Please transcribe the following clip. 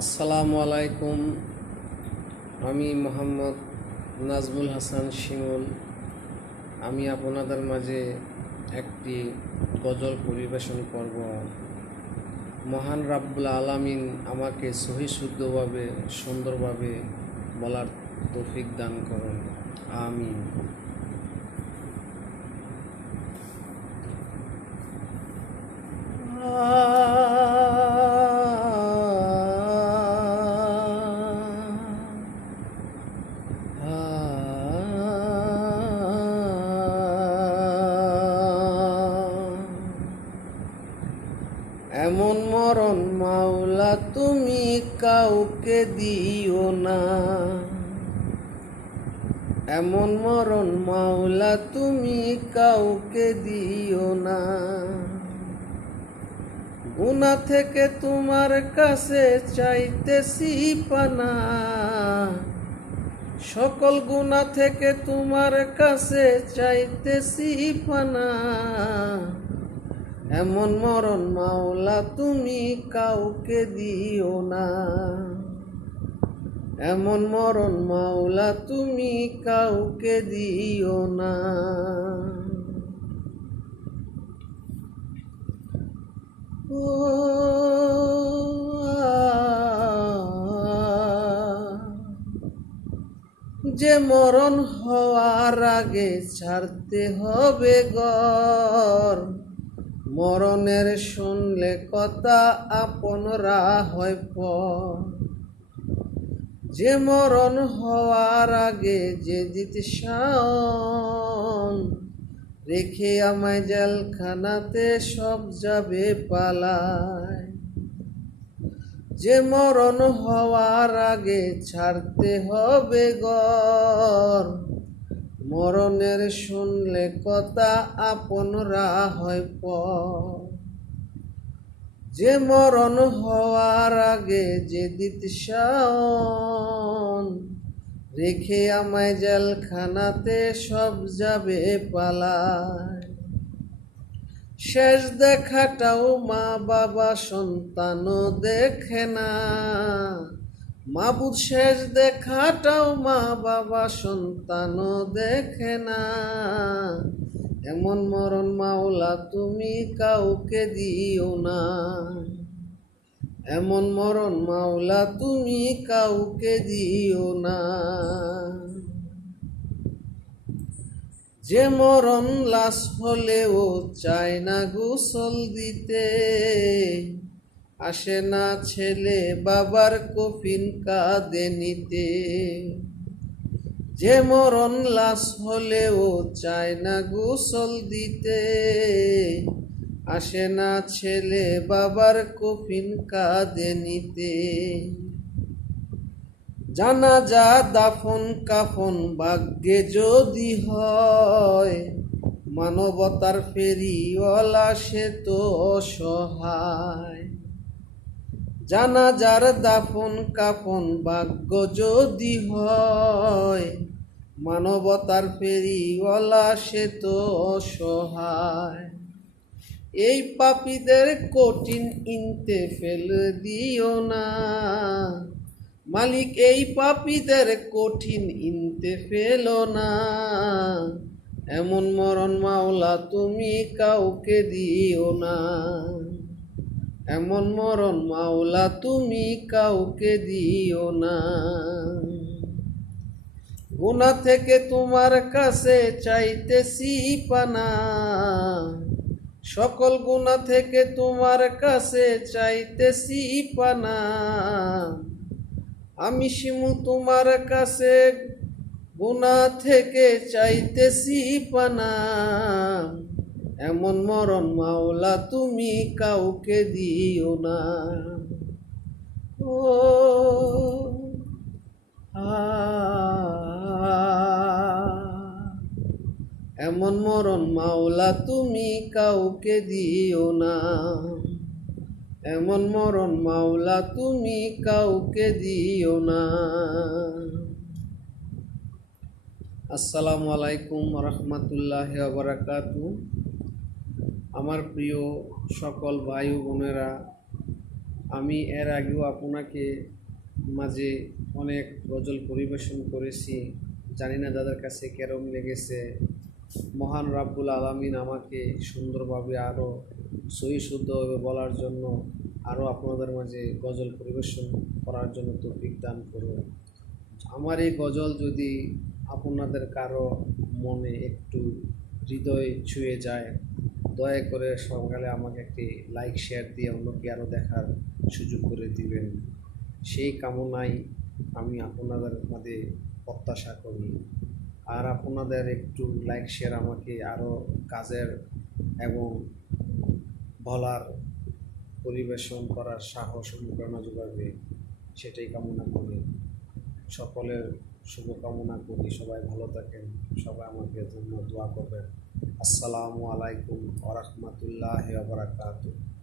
আসসালামু আলাইকুম। আমি মোহাম্মদ নাজমুল হাসান শিমুল। আমি আপনাদের মাঝে একটি গজল পরিবেশন করব। মহান রাব্বুল আলামিন আমাকে সহি শুদ্ধভাবে সুন্দরভাবে বলার তৌফিক দান করুন, আমিন। এমন মরণ মাওলা তুমি কাউকে দিও না, এমন মরণ মাওলা তুমি কাউকে দিও না। গুনাহ থেকে তোমার কাছে চাইতেছি পানা, সকল গুনাহ থেকে তোমার কাছে চাইতেছি পানা। এমন মরণ মাওলা তুমি কাউকে দিও না, এমন মরণ মাওলা তুমি কাউকে দিও না। যে মরণ হওয়ার আগে ছাড়তে হবে ঘর, মরণের শুনলে কথা আপনরা হয় পর। যে মরণ হওয়ার আগে যে দিতে শাওন, রেখে আমায় জেলখানাতে সব যাবে পালায়। যে মরণ হওয়ার আগে ছাড়তে হবে ঘর, মরণের শুনলে কথা আপনরা হয় পর। যে মরণ হওয়ার আগে যে দিতে শাওন, রেখে আমায় জেলখানাতে সব যাবে পালায়। শেষ দেখাটাও মা বাবা সন্তানও দেখে না, মাবুদ শেষ দেখাটাও মা বাবা সন্তানও দেখে না। এমন মরণ মাওলা তুমি কাউকে দিও না, এমন মরণ মাওলা তুমি কাউকে দিও না। যে মরণ লাশ হলেও চায় না গোসল দিতে, আসে না ছেলে বাবার কফিন কাঁধে নিতে। যে মরণ লাশ হলেও চায় না গোসল দিতে, আসে না ছেলে বাবার কফিন কাঁধে নিতে। জানাজা দাফন কাফন ভাগ্যে যদি হয়, মানবতার ফেরিওয়ালা সে তো অসহায়। জানাজার দাফন কাফন ভাগ্য যদি হয়, মানবতার ফেরিওয়ালা সে তো অসহায়। এই পাপীদের কঠিন ইনতে ফেলে দিও না, মালিক এই পাপীদের কঠিন ইনতে ফেলো না। এমন মরণ মাওলা তুমি কাউকে দিও না, এমন মরণ মাওলা তুমি কাউকে দিও না। গুনাহ থেকে তোমার কাছে চাইতেছি পানা, সকল গুনাহ থেকে তোমার কাছে চাইতেছি পানা। আমি শিমু তোমার কাছে গুনাহ থেকে চাইতেছি পানা, এমন মরণ মাওলা তুমি কাউকে দিও না। ও এমন মরণ মাওলা তুমি কাউকে দিও না, এমন মরণ মাওলা তুমি কাউকে দিও না। আসসালামু আলাইকুম রহমতুল্লাহি ওয়া বারাকাতুহু। আমার প্রিয় সকল ভাই ও বোনেরা, আমি এর আগেও আপনাকে মাঝে অনেক গজল পরিবেশন করেছি, জানি না যাদের কাছে কেরম লেগেছে। মহান রাব্বুল আলামিন আমাকে সুন্দরভাবে আরও সহি শুদ্ধভাবে বলার জন্য আরও আপনাদের মাঝে গজল পরিবেশন করার জন্য তৌফিক দান করুন। আমার এই গজল যদি আপনাদের কারো মনে একটু হৃদয় ছুঁয়ে যায়, দয়া করে সকালে আমাকে একটি লাইক শেয়ার দিয়ে অন্যকে আরও দেখার সুযোগ করে দিবেন। সেই কামনাই আমি আপনাদের মাঝে প্রত্যাশা করি। আর আপনাদের একটু লাইক শেয়ার আমাকে আরও কাজের এবং বলার পরিবেশন করার সাহস অনুপ্রেরণা যোগাবে, সেটাই কামনা করি। সকলের শুভকামনা করি, সবাই ভালো থাকেন, সবাই আমাকে জন্য দোয়া করবেন। আসসালামু আলাইকুম ওয়া রাহমাতুল্লাহি ওয়া বারাকাতুহু।